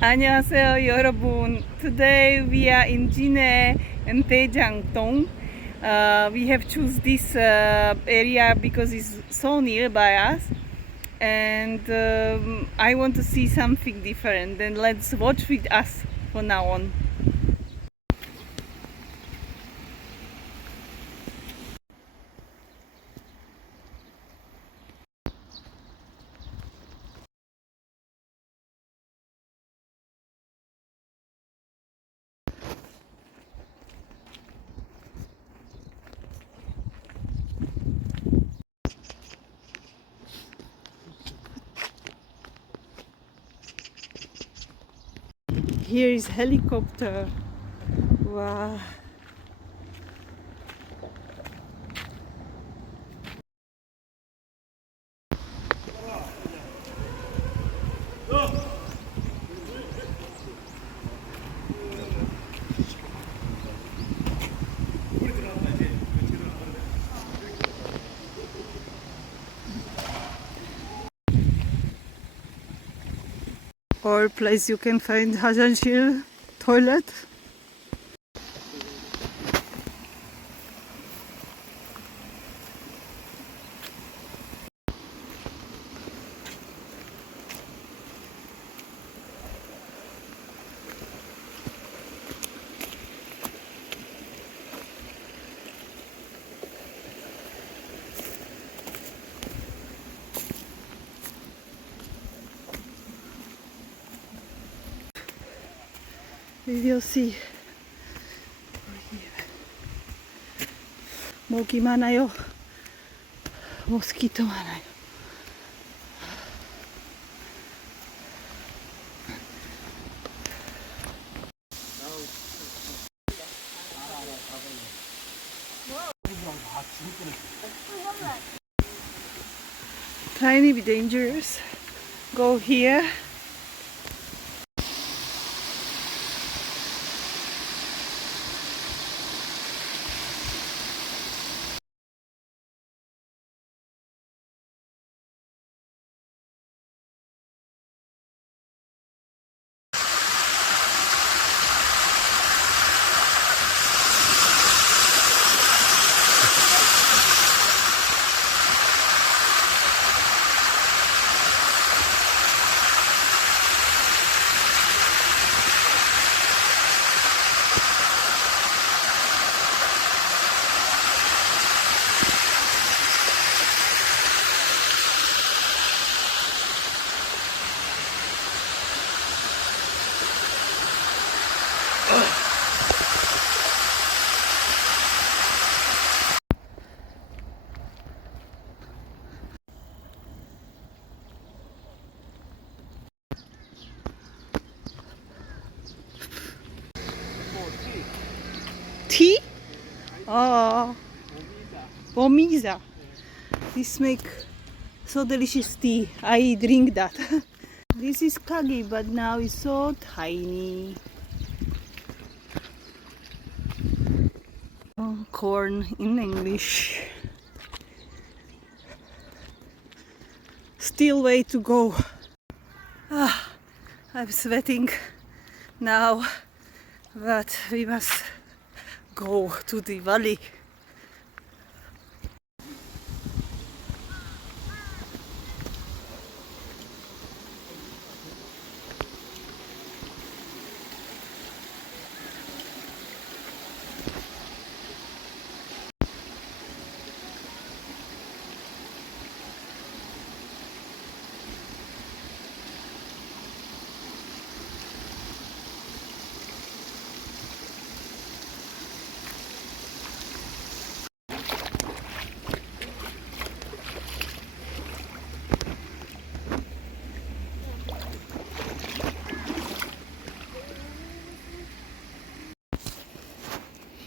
안녕하세요 여러분. Today we are in Jine and Daejangdong. Uh, we have choose this uh, area because it's so nearby us and um, I want to see something different. Then let's watch with us from now on. Here is helicopter. Wow. All place you can find 화장 Maybe you'll see. Over here. もう決まないよ。モスキートはない。tiny bit dangerous go here Tea? Oh, Bomiza. This make so delicious tea. I drink that. this is kagi, but now it's so tiny. Oh, corn in English. Still way to go. Ah, I'm sweating now, but we must go to the valley.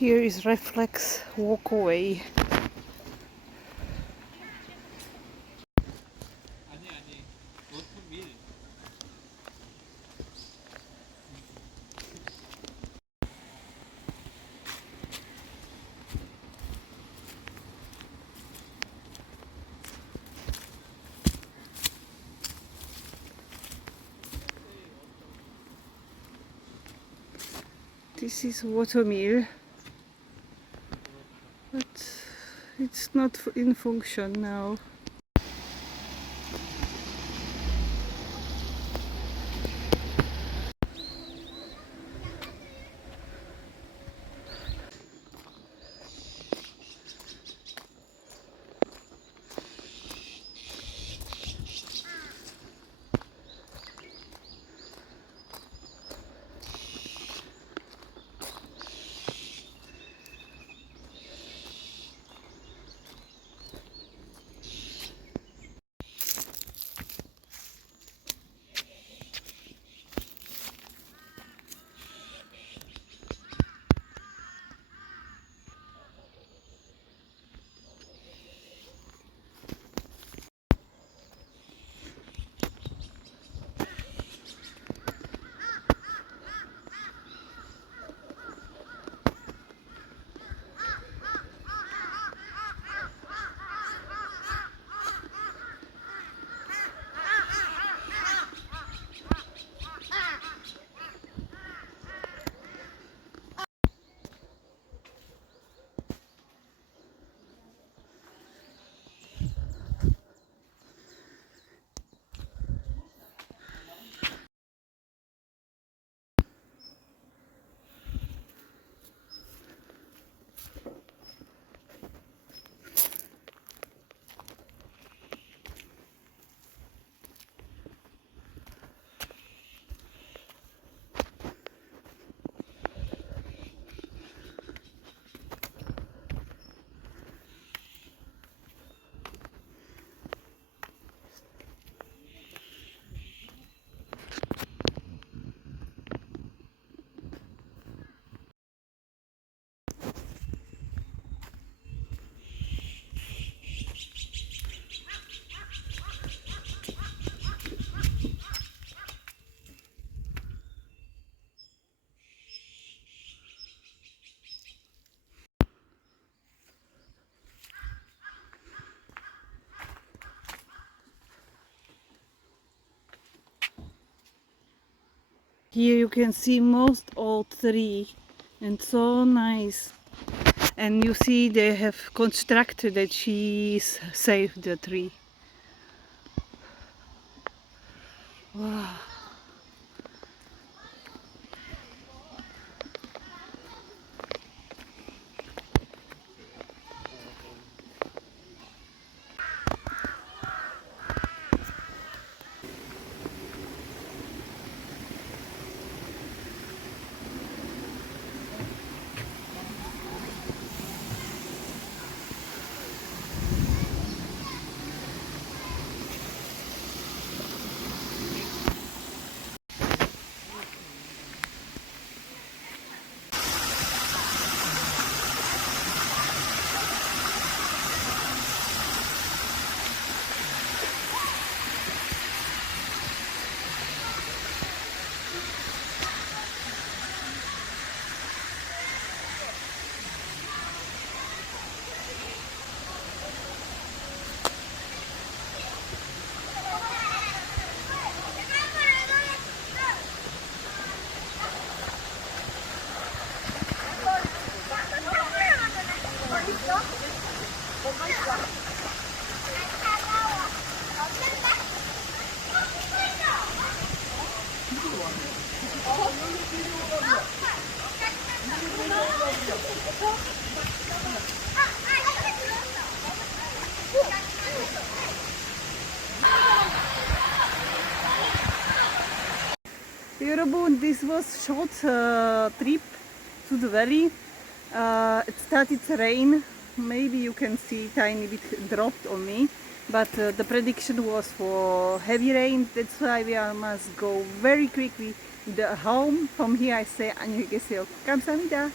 Here is reflex walkway. this is watermill but it's not in function now. Here you can see most old tree and so nice. And you see they have constructed that she's saved the tree. Wow. Yorobun, this was short uh, trip to the valley. Uh, it started to rain. Maybe you can see tiny bit dropped on me but uh, the prediction was for heavy rain. That's why we are- must go very quickly the home. From here I say 안녕히 계세요. 감사합니다.